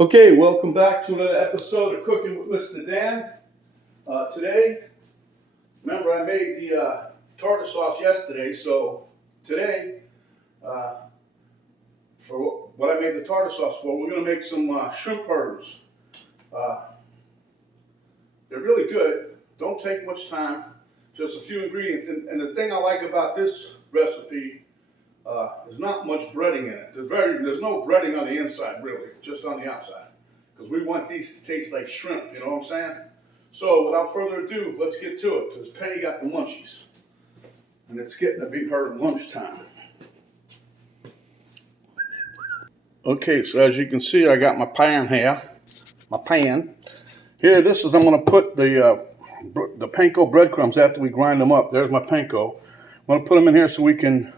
Okay, welcome back to another episode of Cooking with Mr. Dan. Today, remember I made the tartar sauce yesterday, so today, for what I made the tartar sauce for, we're going to make some shrimp burgers. They're really good, don't take much time, just a few ingredients. And the thing I like about this recipe there's not much breading in it. There's no breading on the inside, really, just on the outside. Because we want these to taste like shrimp, you know what I'm saying? So without further ado, let's get to it, because Penny got the munchies. And it's getting to be her lunchtime. Okay, so as you can see, I got my pan here. Here, this is, I'm going to put the Panko breadcrumbs after we grind them up. There's my Panko. I'm going to put them in here so we can...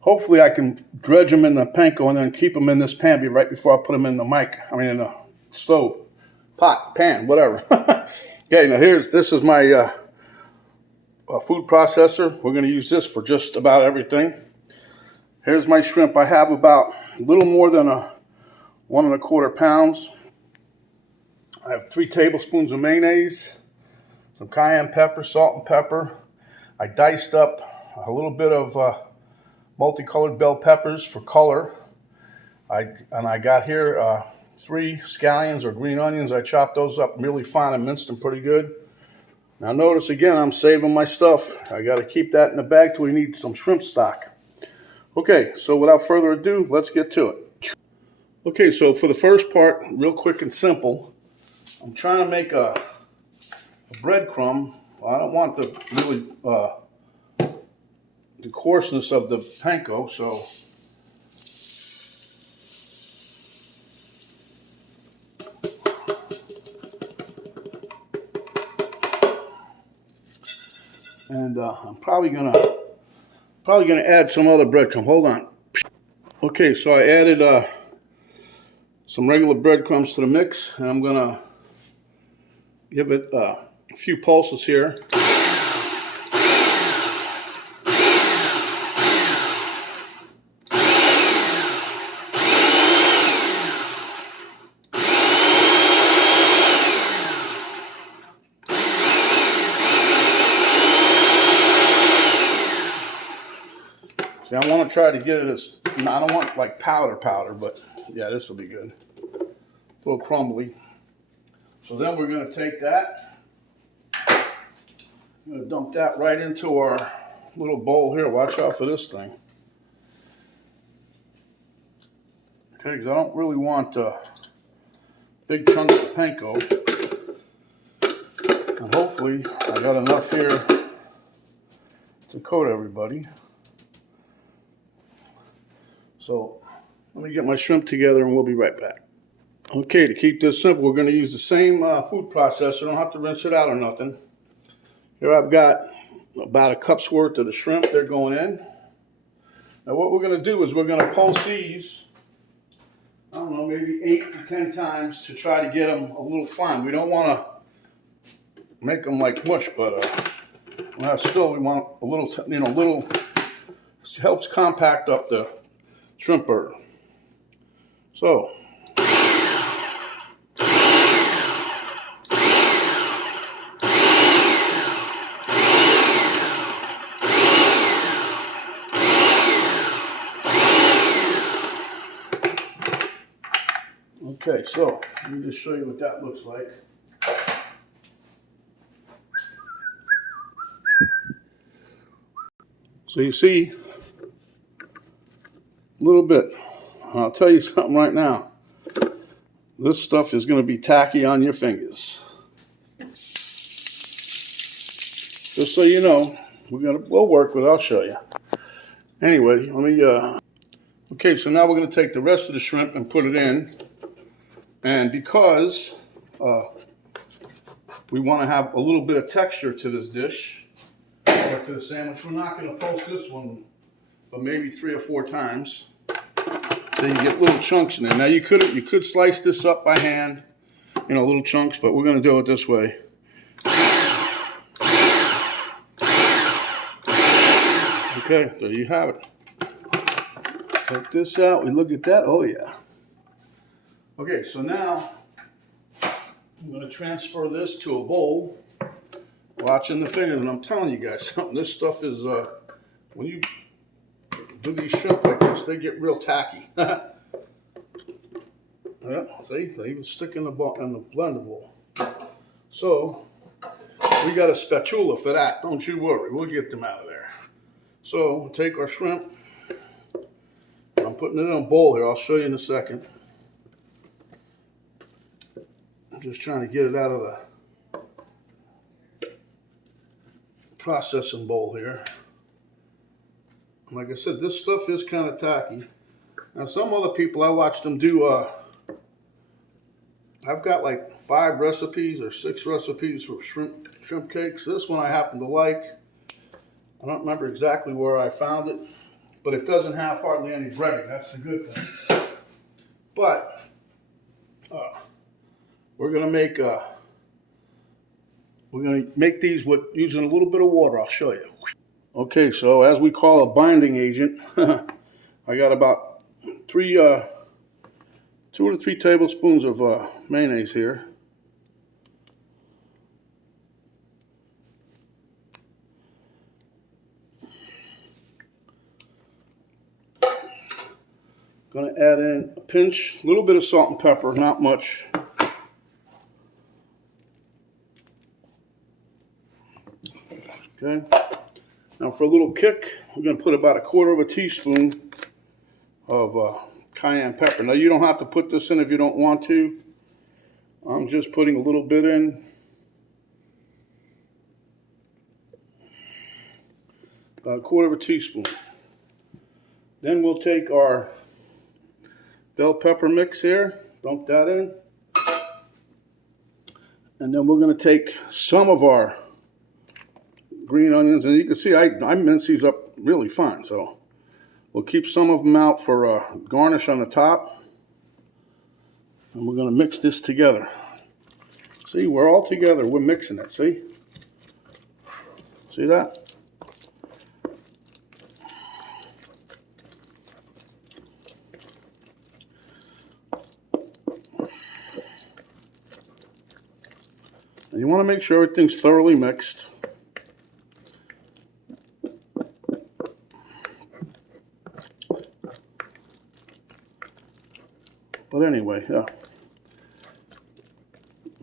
Hopefully I can dredge them in the Panko and then keep them in this pan right before I put them in the in the stove, pot, pan, whatever. Okay, now this is my food processor. We're going to use this for just about everything. Here's my shrimp. I have about a little more than 1¼ pounds. I have 3 tablespoons of mayonnaise, some cayenne pepper, salt and pepper. I diced up a little bit of multicolored bell peppers for color. I got here 3 scallions or green onions. I chopped those up really fine and minced them pretty good. Now notice again, I'm saving my stuff. I got to keep that in the bag till we need some shrimp stock. Okay, so without further ado, let's get to it. Okay, so for the first part, real quick and simple, I'm trying to make a breadcrumb. Well, I don't want the coarseness of the Panko, so and I'm probably gonna add some other breadcrumb. Hold on. Okay, so I added some regular breadcrumbs to the mix, and I'm gonna give it a few pulses here. See, I want to try to get it as, I don't want like powder, but yeah, this will be good. A little crumbly. So then we're going to take that. I'm going to dump that right into our little bowl here. Watch out for this thing. Okay, because I don't really want big chunks of Panko. And hopefully I got enough here to coat everybody. So let me get my shrimp together and we'll be right back. Okay, to keep this simple, we're going to use the same food processor. Don't have to rinse it out or nothing. Here I've got about a cup's worth of the shrimp. They're going in. Now what we're going to do is we're going to pulse these, I don't know, maybe 8 to 10 times to try to get them a little fine. We don't want to make them like mush, but still we want a little, little, it helps compact up the shrimp burger. So, okay, so let me just show you what that looks like. So you see, a little bit. I'll tell you something right now. This stuff is going to be tacky on your fingers. Just so you know, we'll work with it. I'll show you. Anyway, let me. Okay, so now we're going to take the rest of the shrimp and put it in, and because we want to have a little bit of texture to this dish or to the sandwich, we're not going to post this one, but maybe 3 or 4 times. So you get little chunks in there. Now you could slice this up by hand, little chunks, but we're going to do it this way. Okay, there you have it. Take this out. We look at that. Oh yeah. Okay, so now I'm going to transfer this to a bowl. Watching the fingers, and I'm telling you guys something. This stuff is when you do these shrimp like this, they get real tacky. Yeah, see, they even stick in the blender bowl. So we got a spatula for that. Don't you worry, we'll get them out of there. So we'll take our shrimp. I'm putting it in a bowl here. I'll show you in a second. I'm just trying to get it out of the processing bowl here. Like I said, this stuff is kind of tacky. Now some other people, I watched them do, I've got like 5 recipes or 6 recipes for shrimp cakes. This one I happen to like. I don't remember exactly where I found it, but it doesn't have hardly any breading. That's the good thing. But we're gonna make these with using a little bit of water. I'll show you. Okay, so as we call a binding agent, I got about 2 to 3 tablespoons of mayonnaise here. Going to add in a pinch, a little bit of salt and pepper, not much. Okay. Now for a little kick, we're going to put about 1/4 teaspoon of cayenne pepper. Now you don't have to put this in if you don't want to. I'm just putting a little bit in. About 1/4 teaspoon. Then we'll take our bell pepper mix here, dump that in. And then we're going to take some of our green onions, and you can see I mince these up really fine, so we'll keep some of them out for garnish on the top. And we're going to mix this together. See, we're all together. We're mixing it, see? See that? And you want to make sure everything's thoroughly mixed. But anyway, yeah.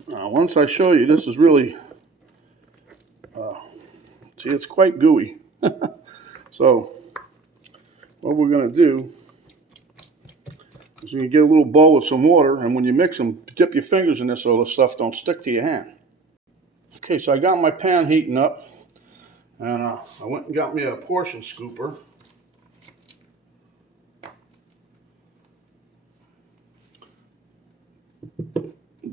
Once I show you, this is really, see, it's quite gooey. So what we're going to do is you get a little bowl with some water, and when you mix them, dip your fingers in this so the stuff don't stick to your hand. Okay, so I got my pan heating up, and I went and got me a portion scooper.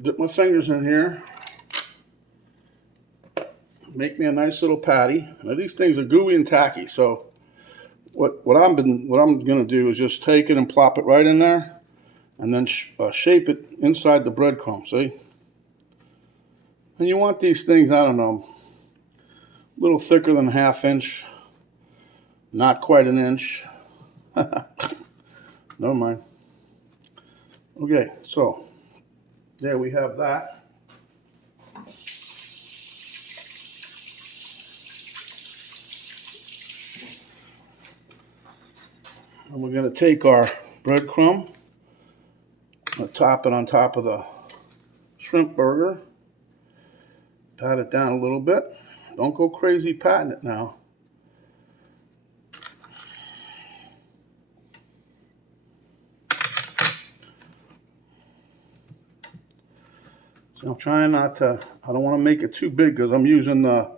Dip my fingers in here. Make me a nice little patty. Now these things are gooey and tacky, so what I'm gonna do is just take it and plop it right in there, and then shape it inside the breadcrumb. See? And you want these things, I don't know, a little thicker than 1/2 inch, not quite an inch. Never mind. Okay, so there we have that. And we're going to take our breadcrumb, top it on top of the shrimp burger, pat it down a little bit. Don't go crazy patting it now. So I'm trying not to, I don't want to make it too big because I'm using the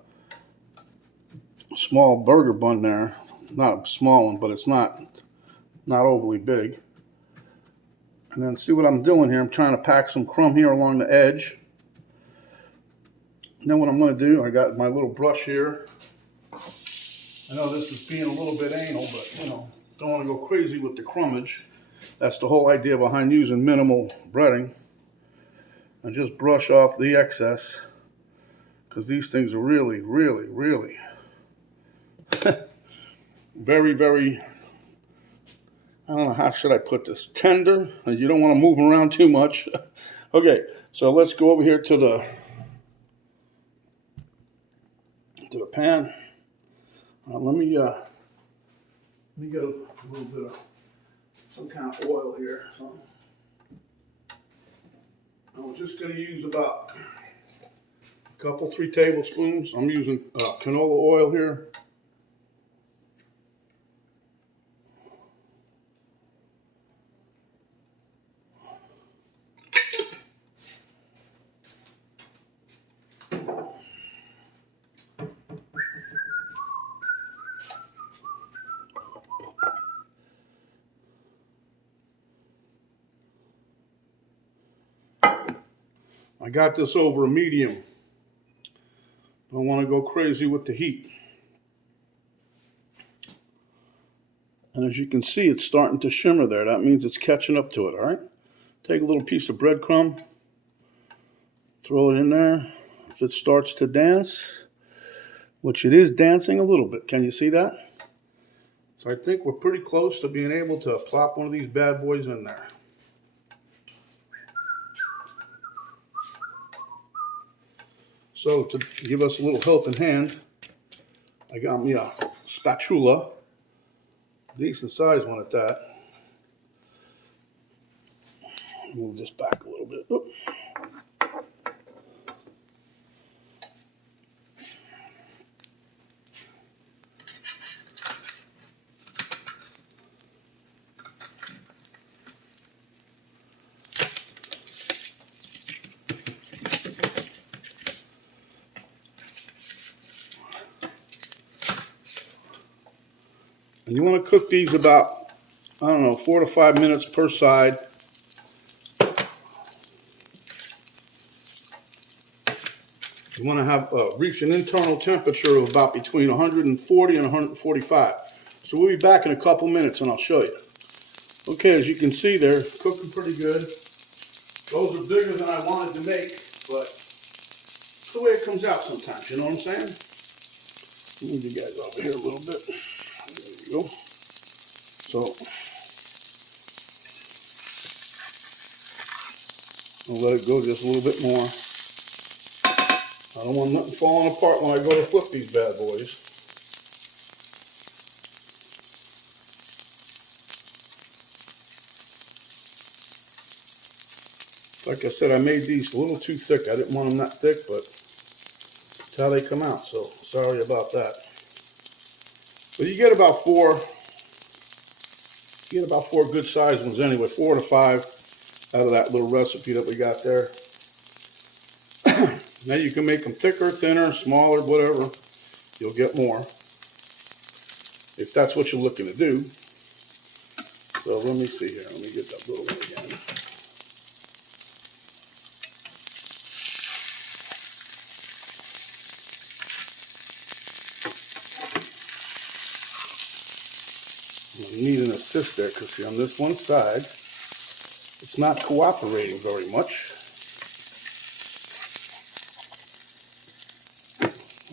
small burger bun there. Not a small one, but it's not overly big. And then see what I'm doing here. I'm trying to pack some crumb here along the edge. And then what I'm going to do, I got my little brush here. I know this is being a little bit anal, but you know, don't want to go crazy with the crumbage. That's the whole idea behind using minimal breading. And just brush off the excess, because these things are really, really, really very, very I don't know, how should I put this? Tender. You don't want to move around too much. Okay, so let's go over here to the pan. Let me get a little bit of some kind of oil here. So I'm just going to use about a couple, 3 tablespoons. I'm using canola oil here. I got this over a medium. Don't want to go crazy with the heat. And as you can see, it's starting to shimmer there. That means it's catching up to it, all right? Take a little piece of breadcrumb, throw it in there. If it starts to dance, which it is dancing a little bit. Can you see that? So I think we're pretty close to being able to plop one of these bad boys in there. So to give us a little helping hand, I got me a spatula, decent size one at that. Move this back a little bit. Oop. And you want to cook these about, I don't know, 4 to 5 minutes per side. You want to have reach an internal temperature of about between 140 and 145. So we'll be back in a couple minutes and I'll show you. Okay, as you can see, they're cooking pretty good. Those are bigger than I wanted to make, but it's the way it comes out sometimes, you know what I'm saying? Move you guys over here a little bit. There you go. So I'll let it go just a little bit more. I don't want nothing falling apart when I go to flip these bad boys. Like I said, I made these a little too thick. I didn't want them that thick, but that's how they come out. So sorry about that. But you get about 4. You get about 4 good sized ones anyway. 4 to 5 out of that little recipe that we got there. Now you can make them thicker, thinner, smaller, whatever. You'll get more if that's what you're looking to do. So let me see here. Let me get that little one again. I need an assist there because see on this one side, it's not cooperating very much.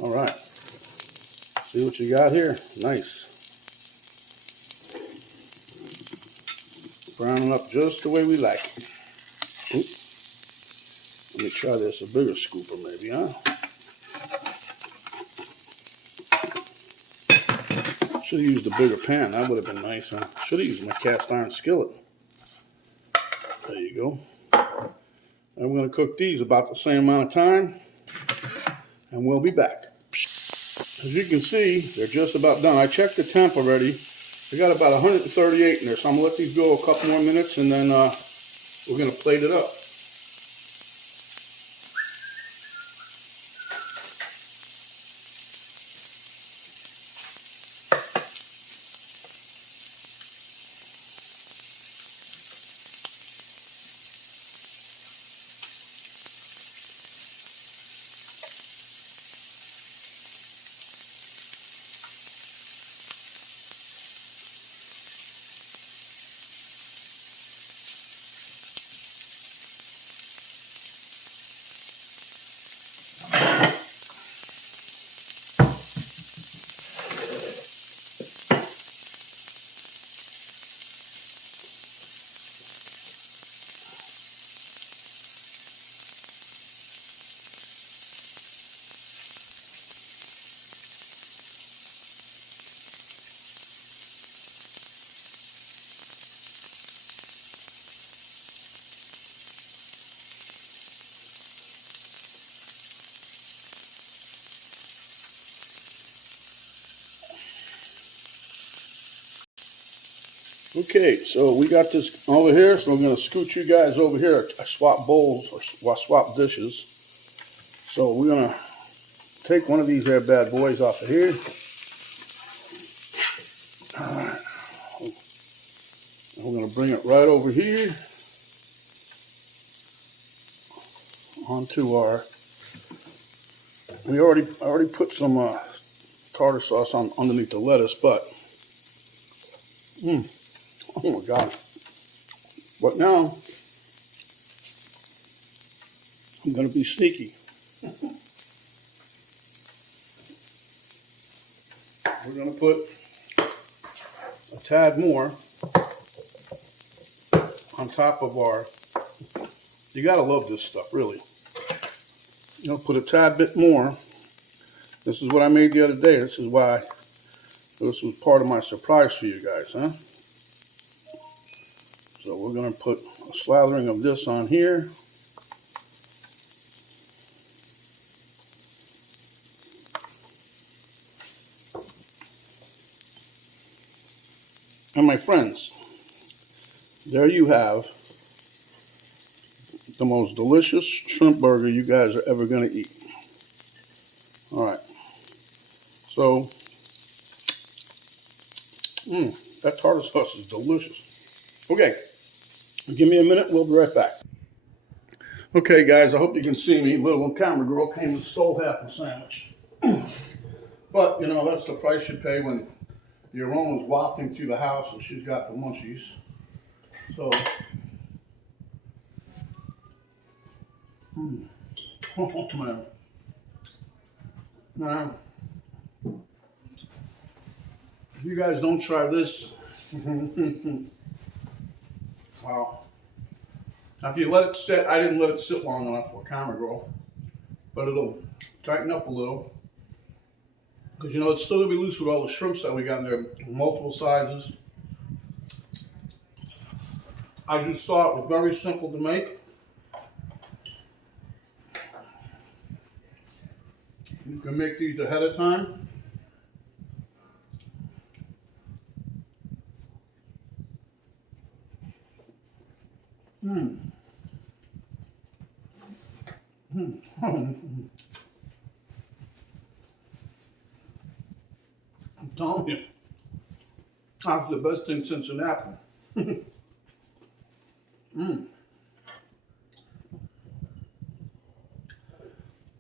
All right. See what you got here? Nice. Browning up just the way we like it. Oop. Let me try this, a bigger scooper maybe, huh? Should have used a bigger pan. That would have been nice, huh? Should have used my cast iron skillet. There you go. And we're going to cook these about the same amount of time. And we'll be back. As you can see, they're just about done. I checked the temp already. I got about 138 in there, so I'm going to let these go a couple more minutes, and then we're going to plate it up. Okay, so we got this over here, so I'm going to scoot you guys over here. I swap bowls or swap dishes. So we're going to take one of these there bad boys off of here. All right. And we're going to bring it right over here onto our, I already put some tartar sauce on underneath the lettuce, but, oh my gosh. But now, I'm going to be sneaky. We're going to put a tad more on top of our, you got to love this stuff, really. You're going to put a tad bit more. This is what I made the other day. This is why this was part of my surprise for you guys, huh? So we're going to put a slathering of this on here. And my friends, there you have the most delicious shrimp burger you guys are ever going to eat. All right. So, that tartar sauce is delicious. Okay, give me a minute. We'll be right back. Okay, guys, I hope you can see me. Little camera girl came and stole half the sandwich. But, you know, that's the price you pay when the aroma's wafting through the house and she's got the munchies. So, oh man. Now, if you guys don't try this, wow. Now, if you let it sit, I didn't let it sit long enough for camera girl, but it'll tighten up a little. Because, you know, it's still going to be loose with all the shrimps that we got in there, multiple sizes. As you saw, it was very simple to make. You can make these ahead of time. I'm telling you, that's the best thing since an apple.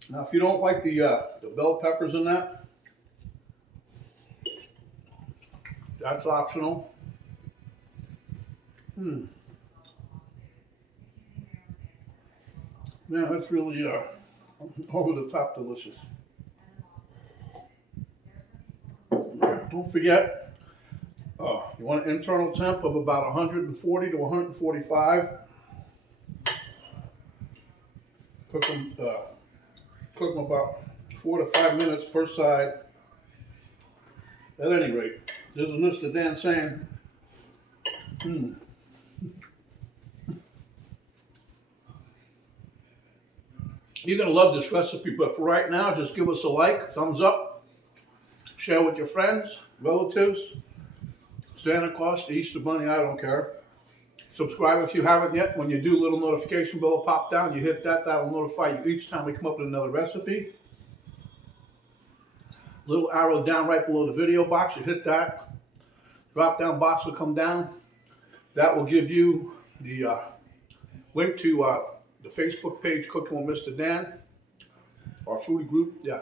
Now, if you don't like the bell peppers in that, that's optional. Man, that's really over the top delicious. Don't forget, you want an internal temp of about 140 to 145. Cook them about 4 to 5 minutes per side. At any rate, this is Mr. Dan saying, you're going to love this recipe, but for right now, just give us a like, thumbs up, share with your friends, relatives, Santa Claus, the Easter Bunny, I don't care. Subscribe if you haven't yet. When you do, little notification bell will pop down. You hit that, that'll notify you each time we come up with another recipe. Little arrow down right below the video box, you hit that. Drop down box will come down. That will give you the link to the Facebook page, Cooking with Mr. Dan, our foodie group, yeah.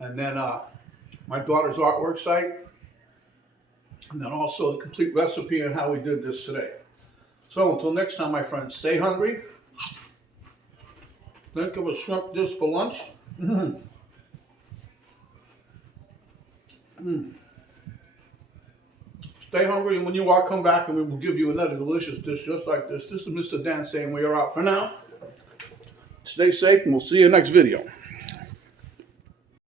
And then my daughter's artwork site. And then also the complete recipe and how we did this today. So until next time, my friends, stay hungry. Think of a shrimp dish for lunch. Stay hungry, and when you are, come back and we will give you another delicious dish just like this. This is Mr. Dan saying we are out for now. Stay safe, and we'll see you next video.